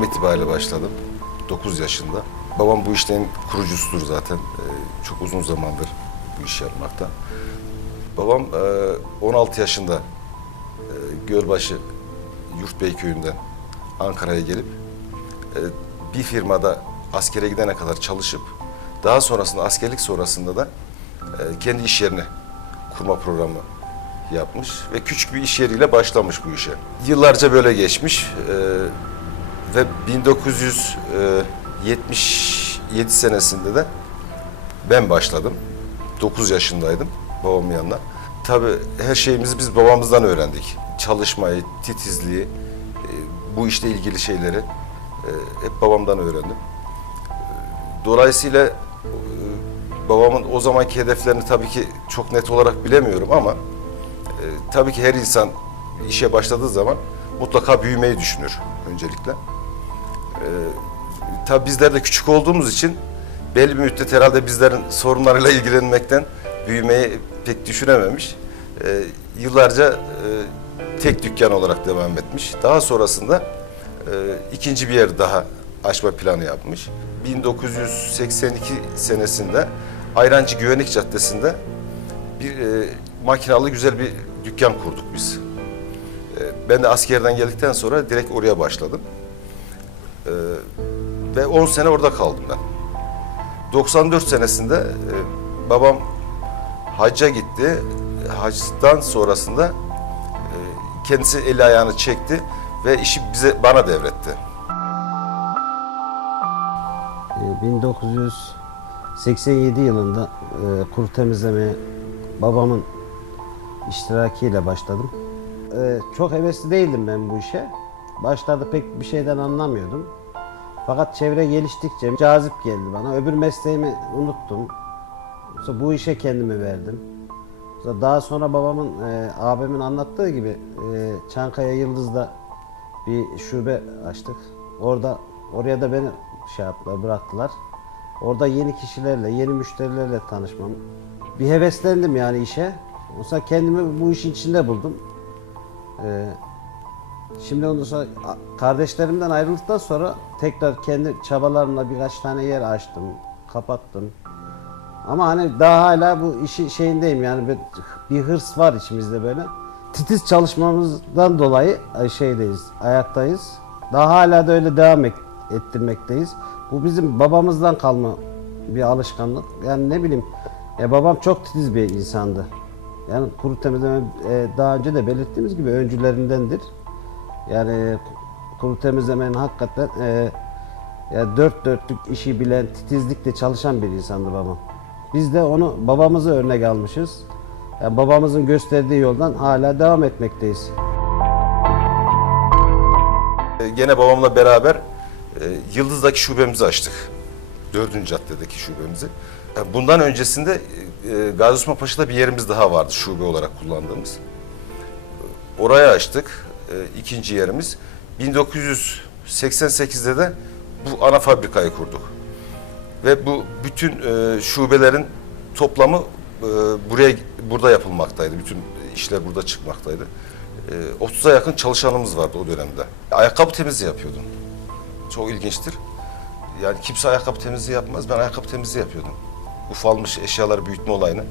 babam itibariyle başladım. 9 yaşında. Babam bu işlerin kurucusudur zaten. Ee, çok uzun zamandır bu işi yapmakta. Babam e, 16 yaşında e, Gölbaşı Yurtbey köyünden Ankara'ya gelip e, bir firmada askere gidene kadar çalışıp daha sonrasında askerlik sonrasında da e, kendi iş yerini kurma programı yapmış ve küçük bir iş yeriyle başlamış bu işe. Yıllarca böyle geçmiş ve 1977 senesinde de ben başladım. 9 yaşındaydım babamın yanına. Tabii her şeyimizi biz babamızdan öğrendik. Çalışmayı, titizliği, e, bu işle ilgili şeyleri e, hep babamdan öğrendim. Dolayısıyla e, babamın o zamanki hedeflerini tabii ki çok net olarak bilemiyorum ama e, tabii ki her insan işe başladığı zaman mutlaka büyümeyi düşünür öncelikle. E, tabii bizler de küçük olduğumuz için belli bir müddet herhalde bizlerin sorunlarıyla ilgilenmekten büyümeyi pek düşünememiş. E, yıllarca e, tek dükkan olarak devam etmiş. Daha sonrasında e, ikinci bir yer daha açma planı yapmış. 1982 senesinde Ayrancı Güvenlik Caddesi'nde bir e, makinalı güzel bir dükkan kurduk biz. E, ben de askerden geldikten sonra direkt oraya başladım. E, ve 10 sene orada kaldım ben. 94 senesinde e, babam hacca gitti. Hacdan sonrasında e, kendisi eli ayağını çekti ve işi bize bana devretti. Ee, 1987 yılında e, kuru temizlemeye babamın iştirakiyle başladım. E, çok hevesli değildim ben bu işe. Başlarda pek bir şeyden anlamıyordum. Fakat çevre geliştikçe cazip geldi bana. Öbür mesleğimi unuttum. Sonra bu işe kendimi verdim. Sonra Daha sonra babamın, e, abimin anlattığı gibi e, Çankaya Yıldız'da bir şube açtık. Orada oraya da beni şey yaptılar, bıraktılar. Orada yeni kişilerle, yeni müşterilerle tanışmam. Bir heveslendim yani işe. Oysa kendimi bu işin içinde buldum. Ee, şimdi ondan sonra kardeşlerimden ayrıldıktan sonra tekrar kendi çabalarımla birkaç tane yer açtım, kapattım. Ama hani daha hala bu işi şeyindeyim yani bir, hırs var içimizde böyle. Titiz çalışmamızdan dolayı ay, şeydeyiz, ayaktayız. Daha hala da öyle devam et- ettirmekteyiz. Bu bizim babamızdan kalma bir alışkanlık. Yani ne bileyim, ya babam çok titiz bir insandı. Yani kuru temizleme e, daha önce de belirttiğimiz gibi öncülerindendir. Yani kuru temizlemenin hakikaten e, ya dört dörtlük işi bilen, titizlikle çalışan bir insandı babam. Biz de onu babamızı örnek almışız. Yani babamızın gösterdiği yoldan hala devam etmekteyiz. E, Gene babamla beraber e, Yıldız'daki şubemizi açtık. Dördüncü caddedeki şubemizi. E, Bundan öncesinde e, Gazi Osman Paşa'da bir yerimiz daha vardı şube olarak kullandığımız. E, Orayı açtık. E, ikinci yerimiz. 1988'de de bu ana fabrikayı kurduk. Ve bu bütün e, şubelerin toplamı e, buraya burada yapılmaktaydı. Bütün işler burada çıkmaktaydı. E, 30'a yakın çalışanımız vardı o dönemde. Ayakkabı temizliği yapıyordum. Çok ilginçtir. Yani kimse ayakkabı temizliği yapmaz. Ben ayakkabı temizliği yapıyordum. Ufalmış eşyaları büyütme olayını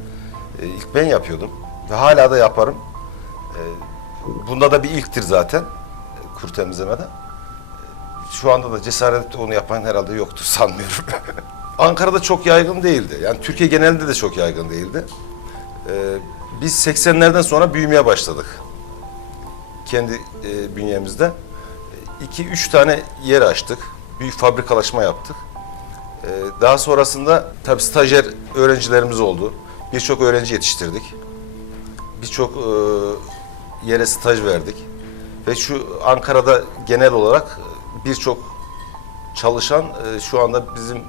ilk ben yapıyordum. Ve hala da yaparım. Bunda da bir ilktir zaten. Kur temizlemede. Şu anda da cesaret onu yapan herhalde yoktur sanmıyorum. Ankara'da çok yaygın değildi. Yani Türkiye genelinde de çok yaygın değildi. Ee, Biz 80'lerden sonra büyümeye başladık. Kendi e, bünyemizde. 2-3 tane yer açtık. Büyük fabrikalaşma yaptık. E, daha sonrasında tabii stajyer öğrencilerimiz oldu. Birçok öğrenci yetiştirdik. Birçok e, yere staj verdik. Ve şu Ankara'da genel olarak e, birçok çalışan e, şu anda bizim e,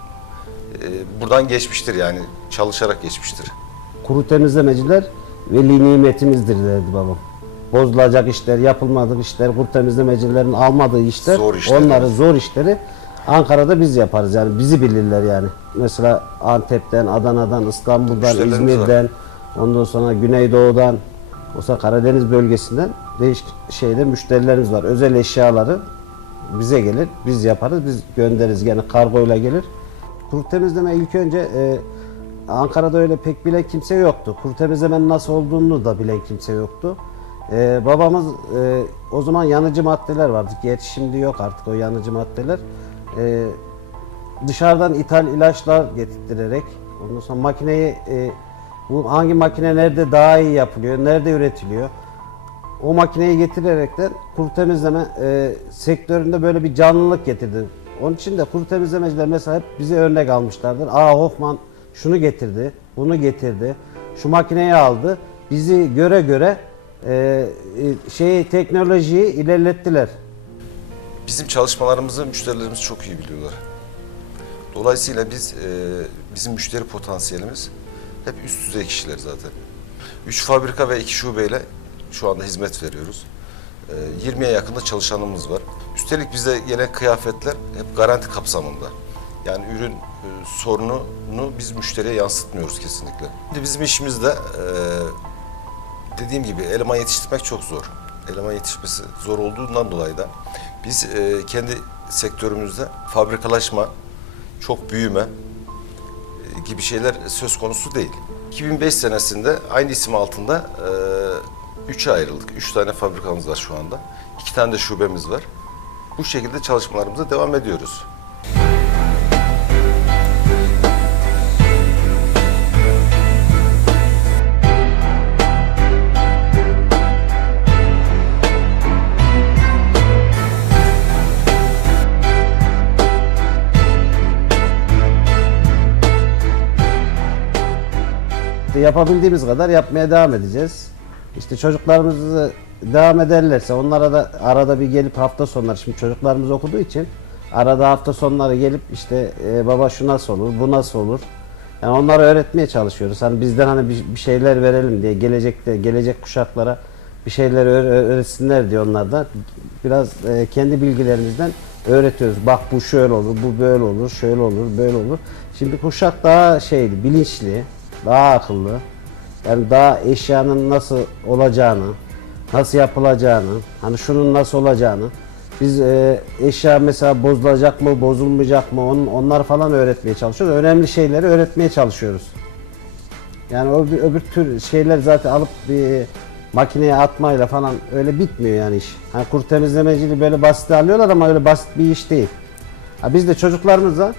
buradan geçmiştir yani çalışarak geçmiştir. Kuru temizlemeciler veli nimetimizdir derdi babam. Bozulacak işler, yapılmadık işler, kuru temizlemecilerin almadığı işler, Zor işler, onları evet. zor işleri Ankara'da biz yaparız yani bizi bilirler yani. Mesela Antep'ten, Adana'dan, İstanbul'dan, Müşterilerimiz İzmir'den, ondan sonra Güneydoğu'dan, olsa Karadeniz bölgesinden değişik şeyde müşterilerimiz var. Özel eşyaları bize gelir, biz yaparız, biz göndeririz yani kargoyla gelir. Kuru temizleme ilk önce e, Ankara'da öyle pek bilen kimse yoktu. Kuru temizlemenin nasıl olduğunu da bilen kimse yoktu. E, babamız e, o zaman yanıcı maddeler vardı. Gerçi şimdi yok artık o yanıcı maddeler. E, dışarıdan ithal ilaçlar getirterek ondan sonra makineyi e, bu hangi makine nerede daha iyi yapılıyor, nerede üretiliyor o makineyi getirerekten kuru temizleme e, sektöründe böyle bir canlılık getirdi. Onun için de kuru temizlemeciler mesela hep bize örnek almışlardır. Aa Hoffman şunu getirdi, bunu getirdi, şu makineyi aldı. Bizi göre göre e, e, şeyi teknolojiyi ilerlettiler. Bizim çalışmalarımızı müşterilerimiz çok iyi biliyorlar. Dolayısıyla biz e, bizim müşteri potansiyelimiz hep üst düzey kişiler zaten. Üç fabrika ve iki şubeyle şu anda hizmet veriyoruz. E, 20'ye yakında çalışanımız var. Üstelik bize gelen kıyafetler hep garanti kapsamında. Yani ürün e, sorununu biz müşteriye yansıtmıyoruz kesinlikle. Şimdi bizim işimizde e, dediğim gibi eleman yetiştirmek çok zor. Eleman yetişmesi zor olduğundan dolayı da biz e, kendi sektörümüzde fabrikalaşma, çok büyüme gibi şeyler söz konusu değil. 2005 senesinde aynı isim altında e, üçe ayrıldık. Üç tane fabrikamız var şu anda. İki tane de şubemiz var. Bu şekilde çalışmalarımıza devam ediyoruz. Yapabildiğimiz kadar yapmaya devam edeceğiz. İşte çocuklarımız da devam ederlerse onlara da arada bir gelip hafta sonları şimdi çocuklarımız okuduğu için arada hafta sonları gelip işte e, baba şu nasıl olur, bu nasıl olur? Yani onlara öğretmeye çalışıyoruz. Hani bizden hani bir, bir şeyler verelim diye gelecekte gelecek kuşaklara bir şeyler öğ- öğ- öğretsinler diye onlar da biraz e, kendi bilgilerimizden öğretiyoruz. Bak bu şöyle olur, bu böyle olur, şöyle olur, böyle olur. Şimdi kuşak daha şeyli, bilinçli, daha akıllı. Yani daha eşyanın nasıl olacağını, nasıl yapılacağını, hani şunun nasıl olacağını. Biz e, eşya mesela bozulacak mı, bozulmayacak mı, onun, onlar falan öğretmeye çalışıyoruz. Önemli şeyleri öğretmeye çalışıyoruz. Yani o bir- öbür tür şeyler zaten alıp bir makineye atmayla falan öyle bitmiyor yani iş. Hani kuru temizlemeciliği böyle basit alıyorlar ama öyle basit bir iş değil. Ha biz de çocuklarımıza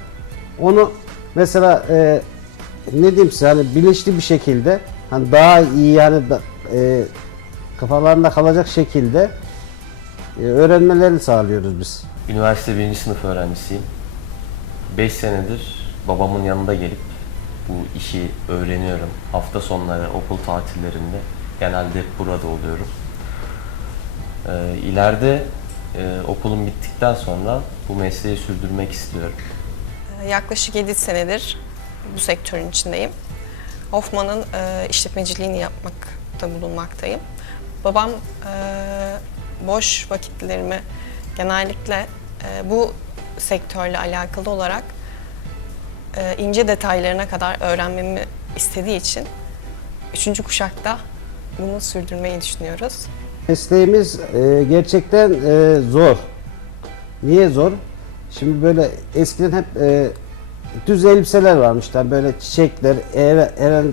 onu mesela e, ne diyeyim size hani bilinçli bir şekilde hani daha iyi yani da, e, kafalarında kalacak şekilde e, öğrenmelerini sağlıyoruz biz. Üniversite birinci sınıf öğrencisiyim. 5 senedir babamın yanında gelip bu işi öğreniyorum. Hafta sonları okul tatillerinde genelde hep burada oluyorum. Ee, ileride e, okulum bittikten sonra bu mesleği sürdürmek istiyorum. Yaklaşık 7 senedir bu sektörün içindeyim. Hoffman'ın e, işletmeciliğini yapmakta bulunmaktayım. Babam e, boş vakitlerimi genellikle e, bu sektörle alakalı olarak e, ince detaylarına kadar öğrenmemi istediği için üçüncü kuşakta bunu sürdürmeyi düşünüyoruz. Mesleğimiz e, gerçekten e, zor. Niye zor? Şimdi böyle eskiden hep e, düz elbiseler varmışlar. Böyle çiçekler, her, her,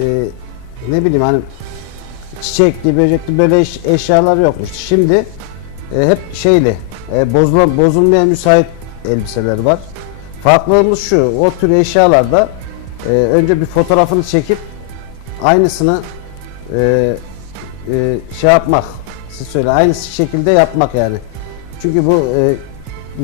e, ne bileyim hani çiçekli, böcekli böyle eş- eşyalar yokmuş. Şimdi e, hep şeyli, e, bozula, bozulmaya müsait elbiseler var. Farklılığımız şu, o tür eşyalarda e, önce bir fotoğrafını çekip aynısını e, e, şey yapmak, siz söyle aynı şekilde yapmak yani. Çünkü bu e,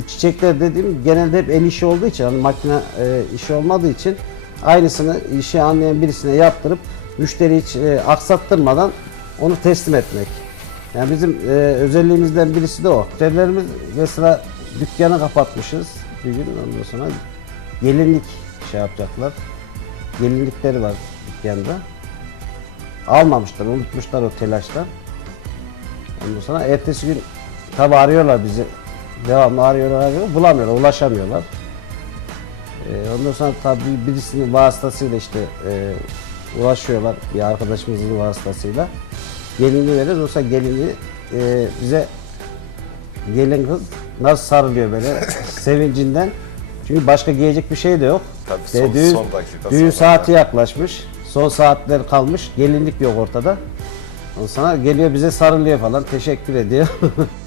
çiçekler dediğim genelde hep el işi olduğu için, hani makine e, işi olmadığı için aynısını işi anlayan birisine yaptırıp müşteri hiç e, aksattırmadan onu teslim etmek. Yani bizim e, özelliğimizden birisi de o. Müşterilerimiz mesela dükkanı kapatmışız bir gün ondan sonra gelinlik şey yapacaklar. Gelinlikleri var dükkanda. Almamışlar, unutmuşlar o telaşla. Ondan sonra ertesi gün tabi arıyorlar bizi. Devamlı arıyorlar, arıyorlar. Bulamıyorlar, ulaşamıyorlar. Ee, ondan sonra tabi birisinin vasıtasıyla işte e, ulaşıyorlar bir arkadaşımızın vasıtasıyla. Gelini verir, olsa gelini e, bize gelin kız nasıl sarılıyor böyle sevincinden. Çünkü başka giyecek bir şey de yok. Tabii son- düğün, son dakika düğün saati yaklaşmış. Son saatler kalmış. Gelinlik yok ortada. Ondan sonra geliyor bize sarılıyor falan. Teşekkür ediyor.